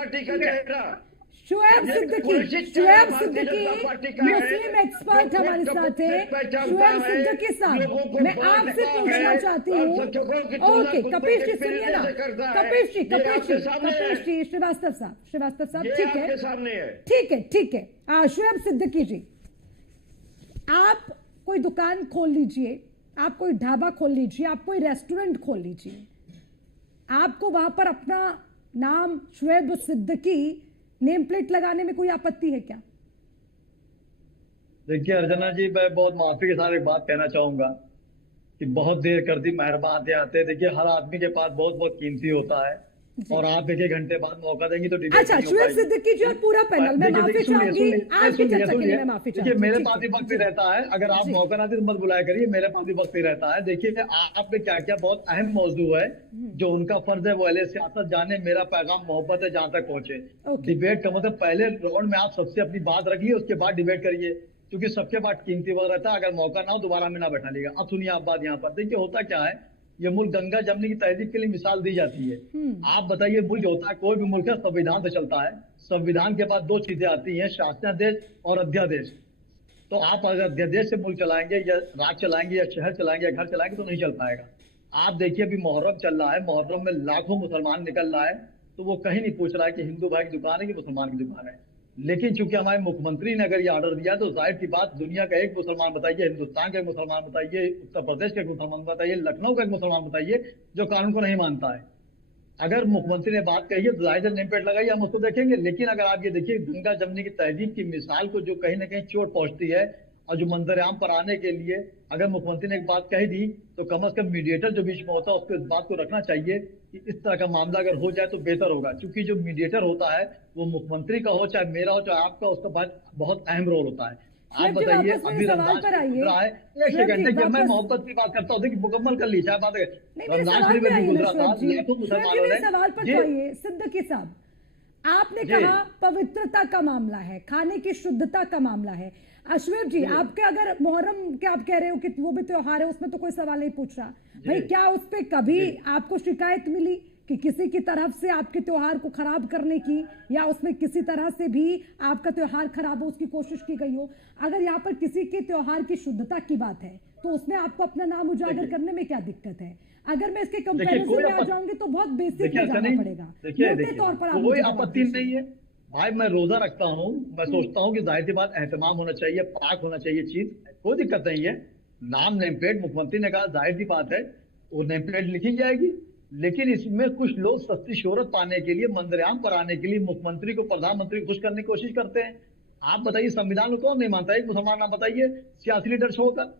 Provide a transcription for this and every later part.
Party का चेहरा। शुएब सिद्दीकी मुस्लिम expert हमारे साथ है। शुएब सिद्दीकी साहब, मैं आपसे पूछना चाहती हूँ, ओके कपिश जी सुनिए ना, कपिश जी श्रीवास्तव साहब ठीक है, ठीक है। शुएब सिद्दीकी जी, आप कोई दुकान खोल लीजिए, आप कोई ढाबा खोल लीजिए, आप कोई रेस्टोरेंट खोल लीजिए, आपको वहां पर अपना नाम शुएब सिद्दीकी नेम प्लेट लगाने में कोई आपत्ति है क्या? देखिए अर्चना जी, मैं बहुत माफी के साथ एक बात कहना चाहूंगा कि बहुत देर कर दी, मेहरबान आते आते। देखिए हर आदमी के पास बहुत बहुत कीमती होता है और आप एक घंटे बाद मौका देंगी तो अच्छा, शुएब सिद्दीकी जी और पूरा पैनल, मैं माफी चाहूंगी आज की चर्चा के लिए, मैं माफी चाहूंगी। देखिए मेरे पास भी वक्त ही रहता है, अगर आप मौका ना दे तो मत बुलाया करिए, मेरे पास भी वक्त ही रहता है। देखिए आपने क्या क्या बहुत अहम मौजू है, जो उनका फर्ज है वो अहले सियासत जाने, मेरा पैगाम मोहब्बत है जहां तक पहुंचे। डिबेट का मतलब पहले राउंड में आप सबसे अपनी बात रखिए, उसके बाद डिबेट करिए, क्योंकि सबके पास कीमती वक्त रहता है। अगर मौका ना हो दोबारा में ना बैठा लेगा। अब सुनिए आप बात यहाँ पर, देखिए होता क्या है, ये मुल्क गंगा जमने की तहजीब के लिए मिसाल दी जाती है। आप बताइए, मुल्क होता है, कोई भी मुल्क है संविधान से चलता है। संविधान के बाद दो चीजें आती हैं, शासनादेश और अध्यादेश। तो आप अगर अध्यादेश से मुल्क चलाएंगे या राज चलाएंगे या शहर चलाएंगे या घर चलाएंगे तो नहीं चल पाएगा। आप देखिए अभी मुहर्रम चल रहा है, मुहर्रम में लाखों मुसलमान निकल रहा है, तो वो कहीं नहीं पूछ रहा है कि हिंदू भाई की दुकान है कि मुसलमान की दुकान है। लेकिन चूंकि हमारे मुख्यमंत्री ने अगर ये ऑर्डर दिया तो जाहिर की बात, दुनिया का एक मुसलमान बताइए, हिंदुस्तान का एक मुसलमान बताइए, उत्तर प्रदेश का एक मुसलमान बताइए, लखनऊ का एक मुसलमान बताइए जो कानून को नहीं मानता है। अगर मुख्यमंत्री ने बात कही है तो जाहिर नेम प्लेट लगाइए, हम उसको देखेंगे। लेकिन अगर आप ये देखिए गंगा जमने की तहजीब की मिसाल को जो कहीं ना कहीं चोट पहुंचती है, और जो मंजर-ए-आम पर आने के लिए अगर मुख्यमंत्री ने एक बात कही थी तो कम से कम मीडिएटर जो बीच में होता है उसको इस बात को रखना चाहिए कि इस तरह का मामला अगर हो जाए तो बेहतर होगा। क्योंकि जो मीडिएटर होता है वो मुख्यमंत्री का हो, चाहे मेरा हो, चाहे आपका, उसका बहुत अहम रोल होता है। आप बताइए अभी रमजान गुजरा है, एक सेकंड देखिए, मैं मोहब्बत की बात करता हूँ, देखिए मुकम्मल कर ली, चाहे बात रमजान शरीफ में भी गुजरा था, लाखों मुसलमानों ने। सवाल पर आइए सिद्दीकी साहब, आपने कहा पवित्रता का मामला है, खाने की शुद्धता का मामला है। शुएब जी, आपके अगर मुहर्रम के आप कह रहे हो कि वो भी त्योहार है, उसमें तो कोई सवाल नहीं पूछ रहा भाई, क्या उस पे कभी आपको शिकायत मिली कि किसी की तरफ से आपके त्योहार को खराब करने की, या उसमें किसी तरह से भी आपका त्योहार खराब हो उसकी कोशिश की गई हो? अगर यहाँ पर किसी के त्योहार की शुद्धता की बात है तो उसमें आपको अपना नाम उजागर करने में क्या दिक्कत है? अगर मैं इसके कंपैरिजन में आ जाऊंगी तो बहुत बेसिक में जाना पड़ेगा, मोटे तौर पर कोई आपत्ति नहीं है भाई, मैं रोजा रखता हूँ, मैं सोचता हूँ कि जाहिर सी बात एहतमाम होना चाहिए, पाक होना चाहिए चीज, कोई दिक्कत नहीं है। नाम नेम प्लेट मुख्यमंत्री ने कहा, जाहिर सी बात है वो नेम प्लेट लिखी जाएगी। लेकिन इसमें कुछ लोग सस्ती शोहरत पाने के लिए, मंजर-ए-आम पर आने के लिए मुख्यमंत्री को, प्रधानमंत्री को खुश करने की कोशिश करते हैं। आप बताइए संविधान को कौन नहीं मानता? एक मुसलमान नाम बताइए, सियासी लीडर छोड़कर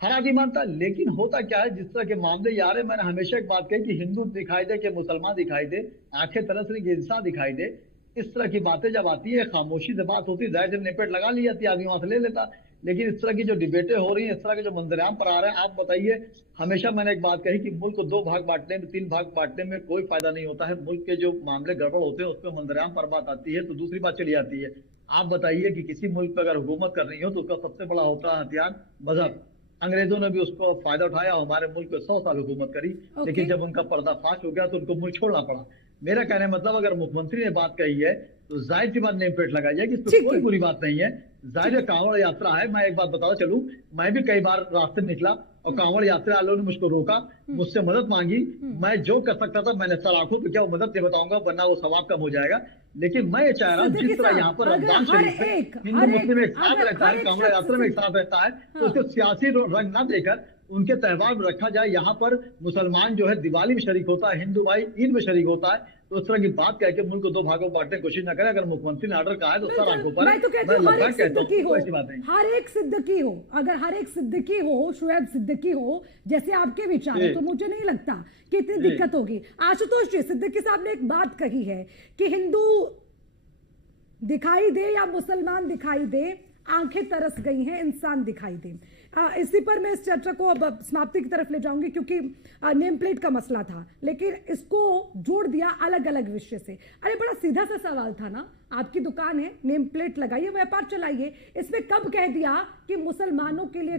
हर आदमी मानता। लेकिन होता क्या है, जिस तरह के मामले यार है, मैंने हमेशा एक बात कही कि हिंदू दिखाई दे कि मुसलमान दिखाई दे, आंखें तरसने की इंसान दिखाई दे, इस तरह की बातें जब आती है, खामोशी से बात होती है, जाहिर से निपट लगा ली जाती है, आदमी वहां से ले लेता। लेकिन इस तरह की जो डिबेटें हो रही हैं, इस तरह के जो मंजर-ए-आम पर आ रहे हैं, आप बताइए, हमेशा मैंने एक बात कही कि मुल्क को 2 भाग बांटने में, 3 भाग बांटने में कोई फायदा नहीं होता है। मुल्क के जो मामले गड़बड़ होते हैं उसमें मंजर-ए-आम पर बात आती है तो दूसरी बात चली जाती है। आप बताइए कि किसी मुल्क पर अगर हुकूमत करनी हो तो उसका सबसे बड़ा होता है हथियार मजहब। अंग्रेजों ने भी उसको फायदा उठाया, हमारे मुल्क को 100 साल हुकूमत करी, लेकिन जब उनका पर्दाफाश हो गया तो उनको मुल्क छोड़ना पड़ा। मेरा कहने मतलब अगर मुख्यमंत्री ने बात कही है तो जाहिर सी बात नेम प्लेट लगाई जाएगी, इसमें कोई बुरी बात नहीं है। जाहिर कांवड़ यात्रा है, मैं एक बात बताओ चलूं, मैं भी कई बार रास्ते निकला और कांवड़ यात्रा वालों ने मुझको रोका, मुझसे मदद मांगी, मैं जो कर सकता था मैंने सलाखों पे क्या वो मदद नहीं बताऊंगा वरना वो सवाब कम हो जाएगा। लेकिन मैं ये चाह रहा हूँ जिस तरह यहाँ पर रमजान शरीफ में हिंदू मुस्लिम एक साथ रहता है, कांवड़ यात्रा में एक साथ रहता है, तो उसको सियासी रंग ना देकर उनके त्यौहार में रखा जाए। यहाँ पर मुसलमान जो है दिवाली में शरीक होता है, हिंदू भाई ईद में शरीक होता है, तो उस तरह की बात कह के मुल्क को 2 भागों में बांटने की कोशिश न करें। अगर मुख्यमंत्री ने ऑर्डर कहा है तो सर आंखों पर, मैं तो कहती हूँ हर एक सिद्दीकी हो, हर एक सिद्दीकी हो, अगर हर एक सिद्दीकी हो, शुएब सिद्दीकी हो जैसे आपके विचार है तो मुझे नहीं लगता कि इतनी दिक्कत होगी। आशुतोष जी, सिद्दीकी साहब ने एक बात कही है कि हिंदू दिखाई दे या मुसलमान दिखाई दे, आंखें तरस गई हैं, इंसान दिखाई दे। इसी पर मैं इस चर्चा को अब समाप्ति की तरफ ले जाऊंगी क्योंकि नेम प्लेट का मसला था, लेकिन इसको जोड़ दिया अलग अलग विषय से। अरे बड़ा सीधा सा सवाल था ना, आपकी दुकान है, नेम प्लेट लगाइए, व्यापार चलाइए, इसमें कब कह दिया कि मुसलमानों के लिए